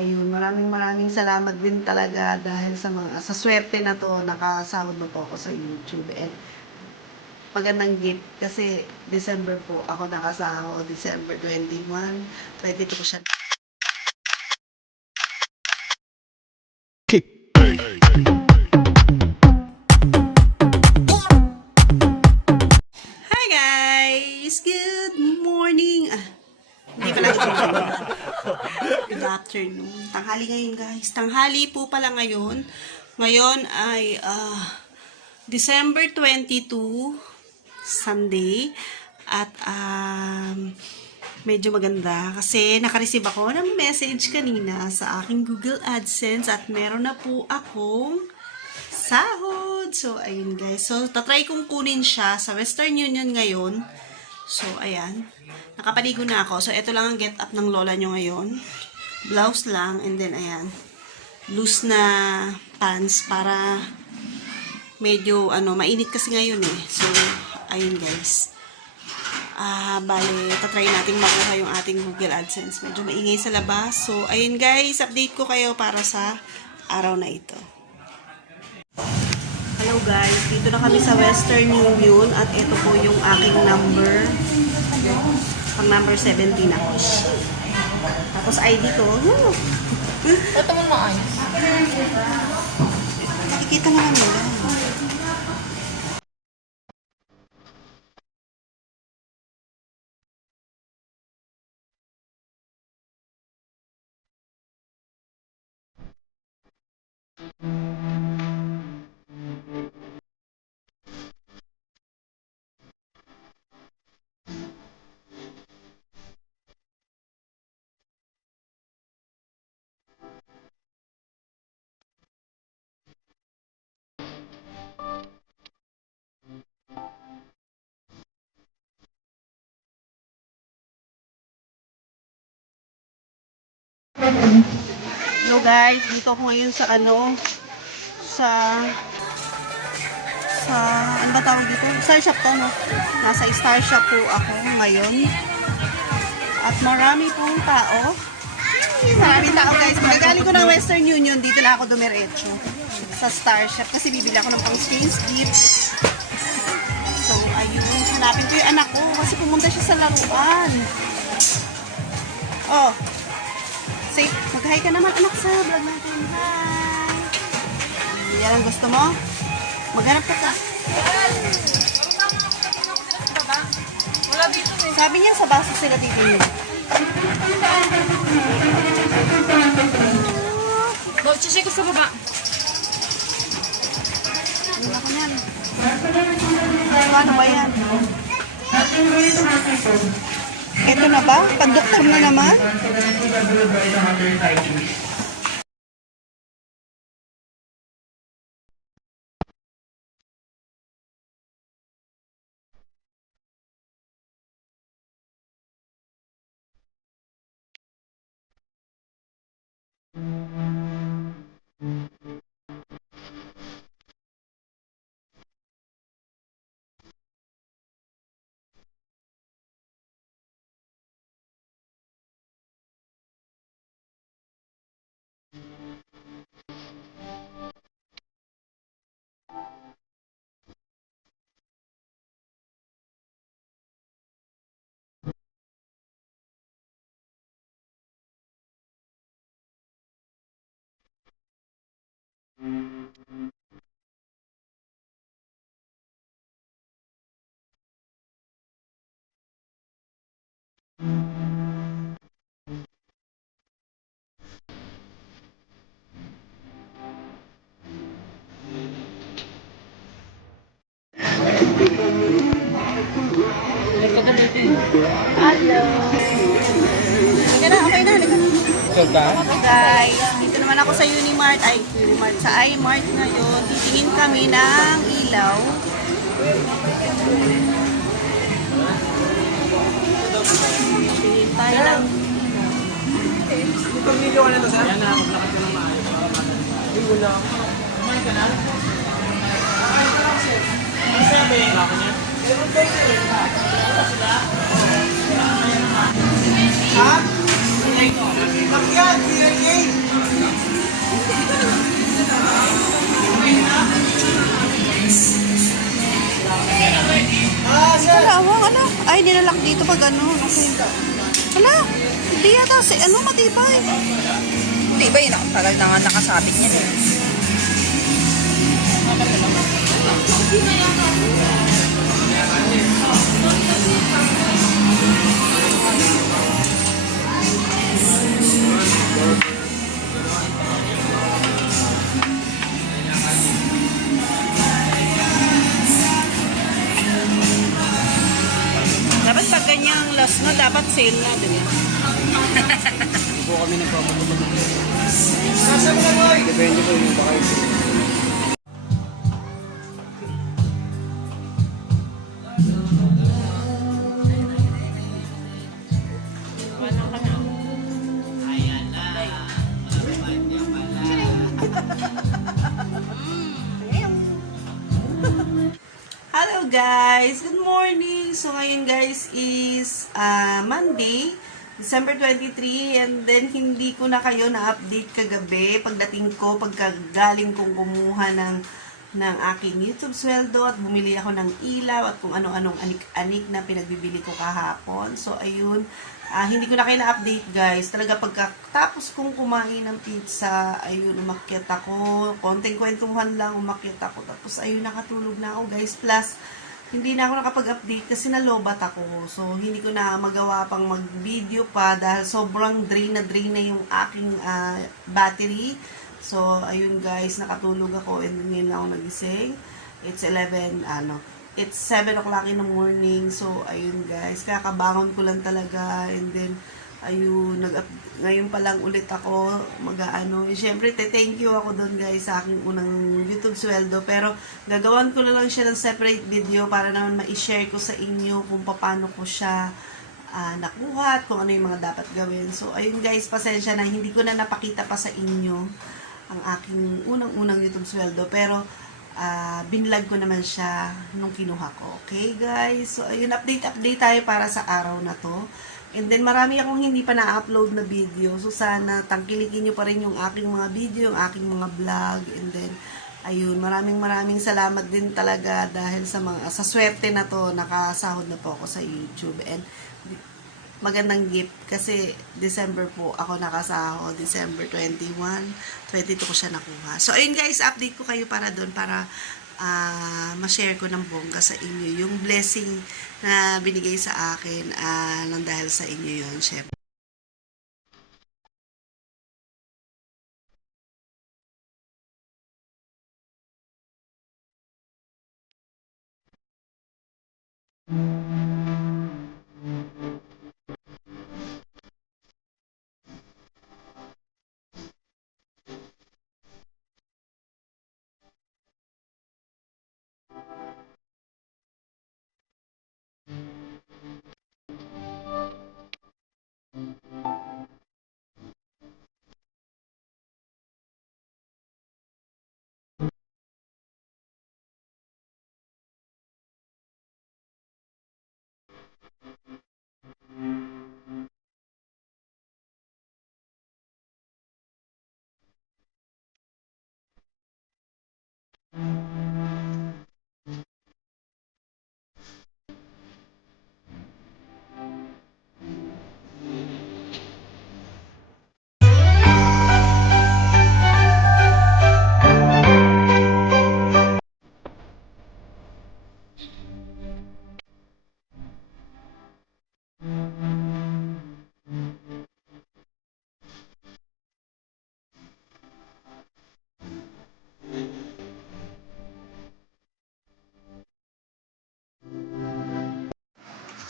ayun, maraming salamat din talaga dahil sa swerte na 'to nakasahod na po ako sa YouTube and magandang gift kasi December po ako nakasahod, December 21, 22 ko siya. Hi guys! Good morning! Hindi pala good afternoon. Tanghali ngayon guys. Tanghali po pala ngayon. Ngayon ay December 22, Sunday. At medyo maganda kasi nakareceive ako ng message kanina sa aking Google AdSense at meron na po akong sahod. So, ayun guys. So, tatry kong kunin siya sa Western Union ngayon. So, ayan. Nakapaligo na ako. So, ito lang ang get up ng lola nyo ngayon. Blouse lang. And then, ayan. Loose na pants para medyo, mainit kasi ngayon eh. So, ayun guys. Bale, tatry natin makuha yung ating Google AdSense. Medyo maingay sa labas. So, ayun guys. Update ko kayo para sa araw na ito. Hello guys, dito na kami sa Western Union at ito po yung aking number. Pang number 17 ako. Tapos ID ko. Ito mo maayos. Nakikita naman nila. Hello guys, dito ako ngayon sa ano ba tawag dito? Star Shop to, no? Nasa Star Shop po ako ngayon. At marami pong tao. Maraming tao guys. Magagaling ko ng Western Union, dito lang ako dumiretso sa Star Shop kasi bibili ako ng pang-strange gift. So, ayun. Hanapin ko yung anak ko kasi pumunta siya sa laruan. Oh. Say, mag-hi ka naman anak sa vlog natin. Hi! Yan ang gusto mo? Maghanap ka ka. Wala dito eh. Sabi niya sa baso sila titingin. Sisi ko sa baba. Ano ako yan? Ano ba yan? Ito na ba? Pag-doktor na naman? Hello! Okay na, okay na. Hello guys, dito naman ako sa Unimart, sa iMart ngayon. Titingin kami ng ilaw. Tingin tayo lang. Pag-video ka na ito, sir? Yan na, maglakad ka ng maayos. Ay, wala. Kumain ka na? Ano sabi? Bako niya? Ha? Ay, ito. Bakyan, ano, Hala, hindi yata si ano, matibay. Hindi ba yun? Tagal na nga nakasabit niya eh. Dapat pag ganyang last na, dapat sale na, di ba? Hindi po kami nagpapatulog. Depende po yung baka yung Hello guys! Good morning! So ngayon guys is Monday, December 23, and then hindi ko na kayo na-update kagabi pagdating ko, pagkagaling kong kumuha ng aking YouTube sweldo at bumili ako ng ilaw at kung ano-anong anik-anik na pinagbibili ko kahapon. So ayun, hindi ko na kayo na-update guys. Talaga pagkatapos kong kumain ng pizza, ayun, umakyat ako. Konting kwentuhan lang, umakyat ako. Tapos ayun, nakatulog na ako guys. Plus, hindi na ako nakapag-update kasi nalobat ako. So, hindi ko na magawa pang mag-video pa dahil sobrang drain na yung aking battery. So, ayun guys, nakatulog ako and ngayon lang ako nagising. It's 7 o'clock in the morning. So, ayun guys, kakabangon ko lang talaga. And then, ayun, ngayon pa lang ulit ako mag-ano. Siyempre, thank you ako doon guys sa aking unang YouTube sweldo. Pero, gagawan ko na lang siya ng separate video para naman ma-share ko sa inyo kung paano ko siya nakuha at kung ano yung mga dapat gawin. So, ayun guys, pasensya na. Hindi ko na napakita pa sa inyo ang aking unang-unang YouTube sweldo. Pero, binlog ko naman siya nung kinuha ko. Okay, guys? So, ayun, update tayo para sa araw na to. And then, marami akong hindi pa na-upload na video. So, sana tangkilikin nyo pa rin yung aking mga video, yung aking mga vlog. And then, ayun, maraming salamat din talaga dahil sa swerte na to, nakasahod na po ako sa YouTube. And, magandang gift kasi December po ako nakasahod, December 21, 22 ko siya nakuha. So ayun guys, update ko kayo para doon para ma-share ko ng bongga sa inyo yung blessing na binigay sa akin nang dahil sa inyo yun, syempre.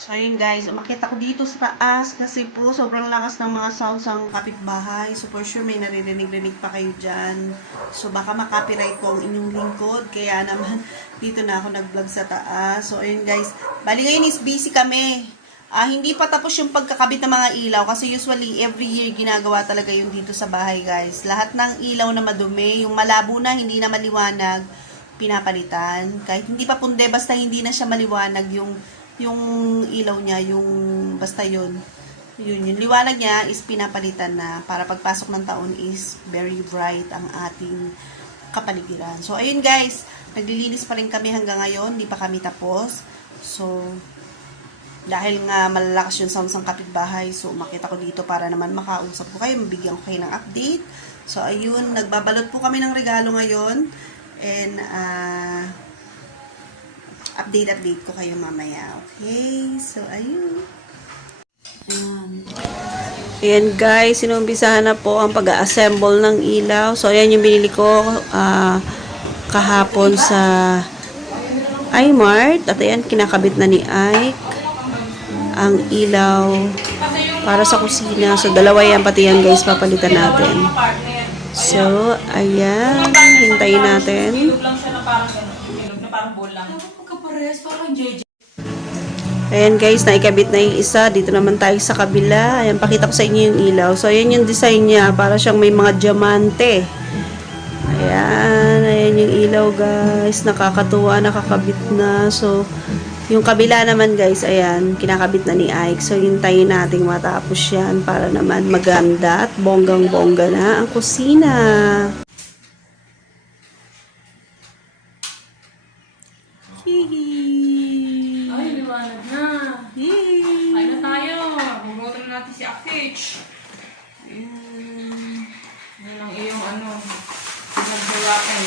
So, ayun guys, umakyat ako dito sa taas kasi po sobrang lakas ng mga sounds ng kapitbahay. So, for sure may naririnig-rinig pa kayo dyan. So, baka makopyright po ang inyong lingkod. Kaya naman, dito na ako nag-vlog sa taas. So, ayun guys, bali ngayon is busy kami. Hindi pa tapos yung pagkakabit ng mga ilaw kasi usually every year ginagawa talaga yung dito sa bahay guys. Lahat ng ilaw na madumi, yung malabo na, hindi na maliwanag, pinapalitan. Kahit hindi pa punde, basta hindi na siya maliwanag yung ilaw niya, yung basta yun, yung liwanag niya is pinapalitan na para pagpasok ng taon is very bright ang ating kapaligiran. So, ayun guys, naglilinis pa rin kami hanggang ngayon, hindi pa kami tapos. So, Dahil nga malalakas yung sounds ng kapitbahay, so umakyat ako dito para naman makausap ko kayo, mabigyan ko kayo ng update. So ayun, nagbabalot po kami ng regalo ngayon. And update ko kayo mamaya. Okay? So ayun. Ayan guys, sinumpisahan na po ang pag-assemble ng ilaw. So ayan yung binili ko kahapon sa iMart. At ayan, kinakabit na ni Ike ang ilaw para sa kusina. So dalawa yan, pati yan guys, papalitan natin. So ayan, hintayin natin. Ayan guys, naikabit na yung isa. Dito naman tayo sa kabila. Ayan, pakita ko sa inyo yung ilaw. So, ayan yung design niya. Para siyang may mga diamante. Ayan yung ilaw guys. Nakakatuwa, nakakabit na. So, yung kabila naman guys, ayan, kinakabit na ni Ike. So, hintayin nating matapos yan para naman maganda at bonggang-bongga na ang kusina. Ay, liwanag na. Yay! Kain na tayo. Bubutan na natin si Akich. Ayan. Yan ang iyong pinaghawakan.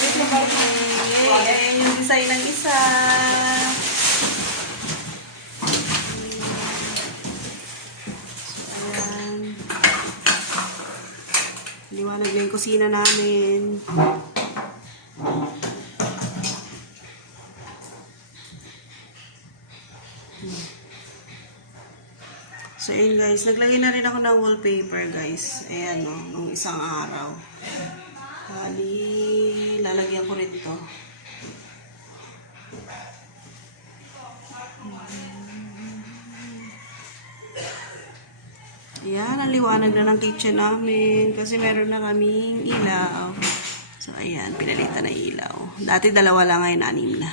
Wait na ba? Ayan yung design ng isa. So, ayan. Liwanag na yung kusina namin. So, ayun guys. Naglagay na rin ako ng wallpaper guys. Ayan o, nung isang araw. Bali, lalagyan ko rin to. Ayan, ang liwanag na ng kitchen namin. Kasi meron na kaming ilaw. So, ayan, pinalitan na ilaw. Dati dalawa lang, ngayon 6 na.